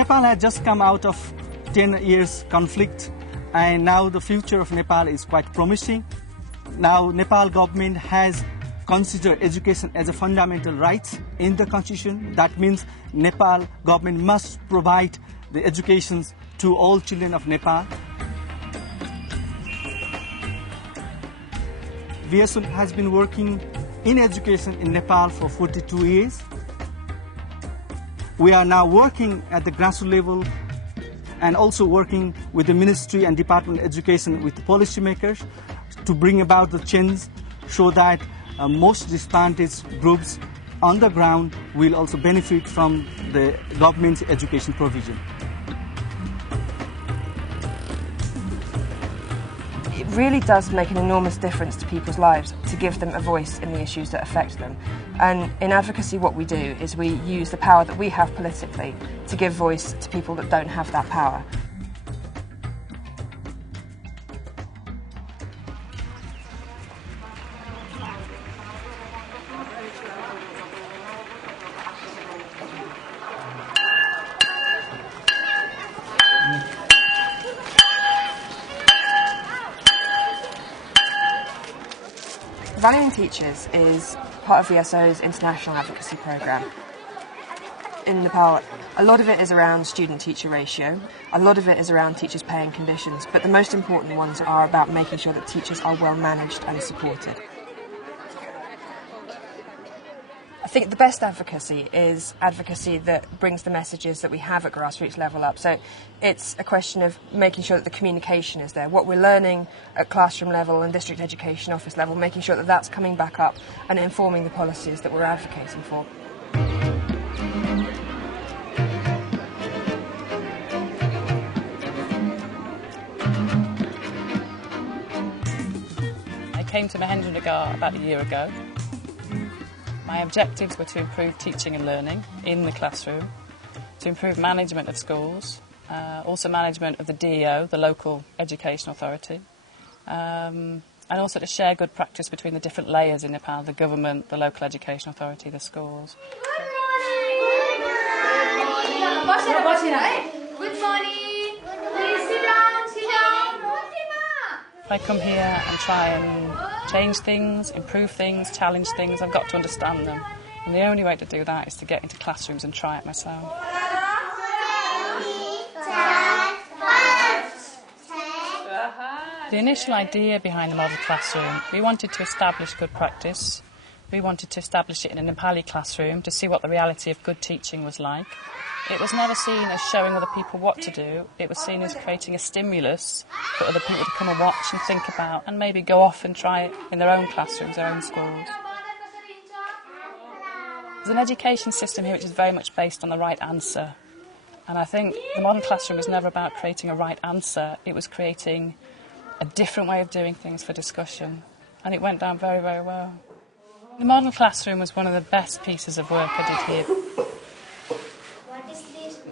Nepal had just come out of 10 years conflict, and now the future of Nepal is quite promising. Now Nepal government has considered education as a fundamental right in the constitution. That means Nepal government must provide the education to all children of Nepal. VSO has been working in education in Nepal for 42 years. We are now working at the grassroots level and also working with the Ministry and Department of Education with the policymakers to bring about the change so that most disadvantaged groups on the ground will also benefit from the government's education provision. It really does make an enormous difference to people's lives to give them a voice in the issues that affect them. And in advocacy what we do is we use the power that we have politically to give voice to people that don't have that power. Valuing Teachers is part of VSO's international advocacy programme. In Nepal, a lot of it is around student-teacher ratio, a lot of it is around teachers' pay and conditions, but the most important ones are about making sure that teachers are well managed and supported. I think the best advocacy is advocacy that brings the messages that we have at grassroots level up. So it's a question of making sure that the communication is there. What we're learning at classroom level and district education office level, making sure that that's coming back up and informing the policies that we're advocating for. I came to Mahendranagar about a year ago. My objectives were to improve teaching and learning in the classroom, to improve management of schools, also management of the DEO, the local education authority, and also to share good practice between the different layers in Nepal, the government, the local education authority, the schools. Good morning. Good morning. Please sit down, sit down. If I come here and try and change things, improve things, challenge things, I've got to understand them. And the only way to do that is to get into classrooms and try it myself. The initial idea behind the model classroom, we wanted to establish good practice. We wanted to establish it in a Nepali classroom to see what the reality of good teaching was like. It was never seen as showing other people what to do. It was seen as creating a stimulus for other people to come and watch and think about and maybe go off and try it in their own classrooms, their own schools. There's an education system here which is very much based on the right answer. And I think the modern classroom was never about creating a right answer. It was creating a different way of doing things for discussion. And it went down very, very well. The modern classroom was one of the best pieces of work I did here.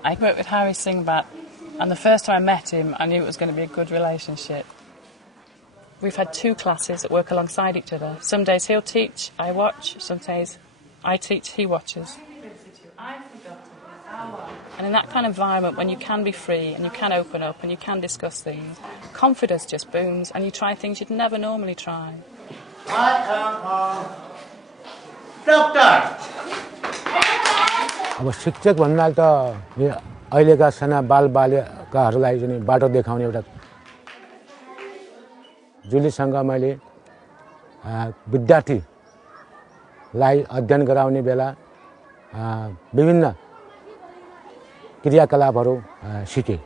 I worked with Harry Singbat, and the first time I met him, I knew it was going to be a good relationship. We've had two classes that work alongside each other. Some days he'll teach, I watch. Some days I teach, he watches. And in that kind of environment, when you can be free and you can open up and you can discuss things, confidence just booms and you try things you'd never normally try. I am a doctor. अब शिक्षक भन्नाले त अहिलेका साना बालबालिकाहरूलाई चाहिँ बाटो देखाउने एउटा जुलीसँग मैले विद्यार्थीलाई अध्ययन गराउने बेला विभिन्न क्रियाकलापहरू सिके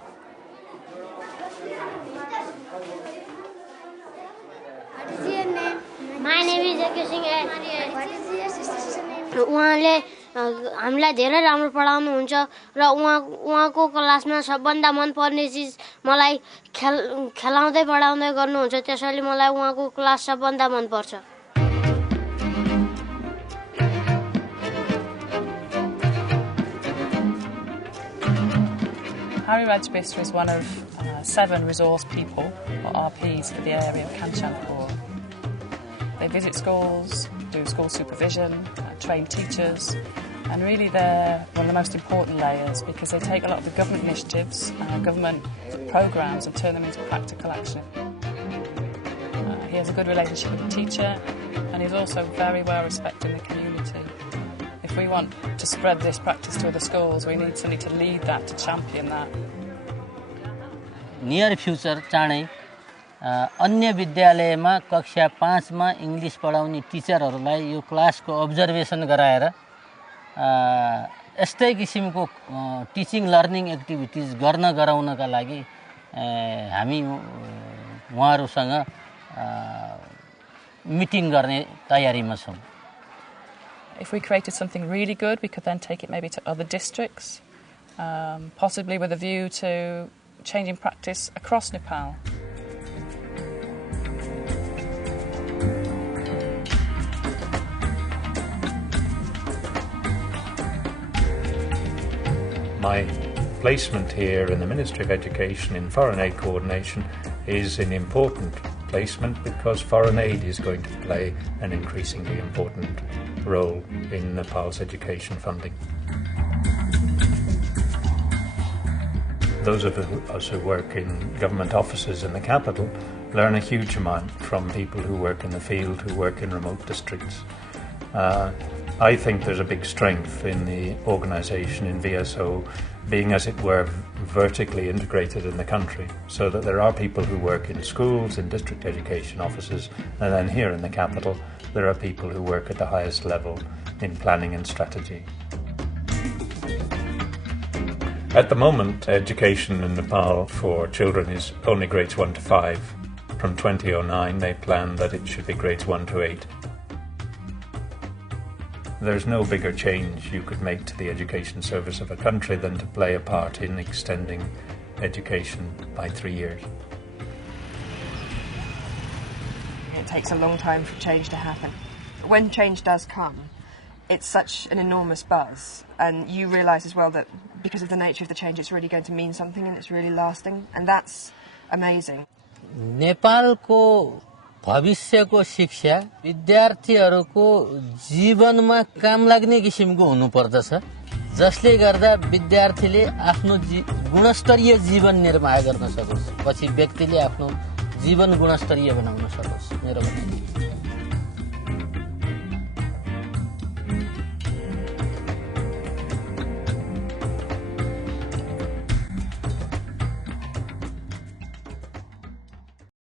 उहाँले हामीलाई धेरै राम्रो पढाउनुहुन्छ र उहाँको क्लासमा सबभन्दा मन पर्ने चीज मलाई खेलाउँदै पढाउँदै गर्नुहुन्छ त्यसैले मलाई उहाँको क्लास सबभन्दा मन पर्छ Hari Rajbistra is one of 7 resource people, or RPs, for the area of Kanchanpur. They visit schools, do school supervision, train teachers, And really they're one of the most important layers because they take a lot of the government initiatives and government programmes and turn them into practical action. He has a good relationship with the teacher and he's also very well respected in the community. If we want to spread this practice to other schools, we need somebody to lead that, to champion that. Near future चाँडै अन्य विद्यालयमा कक्षा 5 मा English पढाउने टिचरहरूलाई यो क्लासको observation गराएर यस्तै किसिमको टिचिङ लर्निङ एक्टिभिटिज गराउनका लागि हामी उहाँहरुसँग मिटिङ गर्ने तयारीमा छौं. If we created something really good, we could then take it maybe to other districts, possibly with a view to changing practice across Nepal. My placement here in the Ministry of Education in Foreign Aid Coordination is an important placement because foreign aid is going to play an increasingly important role in Nepal's education funding. Those of us who work in government offices in the capital learn a huge amount from people who work in the field, who work in remote districts. I think there's a big strength in the organisation in VSO being, as it were, vertically integrated in the country, so that there are people who work in schools, in district education offices, and then here in the capital there are people who work at the highest level in planning and strategy. At the moment, education in Nepal for children is only grades 1 to 5. From 2009 they plan that it should be grades 1 to 8. There's no bigger change you could make to the education service of a country than to play a part in extending education by 3 years. It takes a long time for change to happen. When change does come, it's such an enormous buzz, and you realise as well that because of the nature of the change, it's really going to mean something and it's really lasting, and that's amazing. नेपालको भविष्यको शिक्षा विद्यार्थीहरूको जीवनमा काम लाग्ने किसिमको हुनुपर्दछ, जसले गर्दा विद्यार्थीले आफ्नो गुणस्तरीय जीवन निर्वाह गर्न सकोस्, पछि व्यक्तिले आफ्नो जीवन गुणस्तरीय बनाउन सकोस्. मेरो भनाइ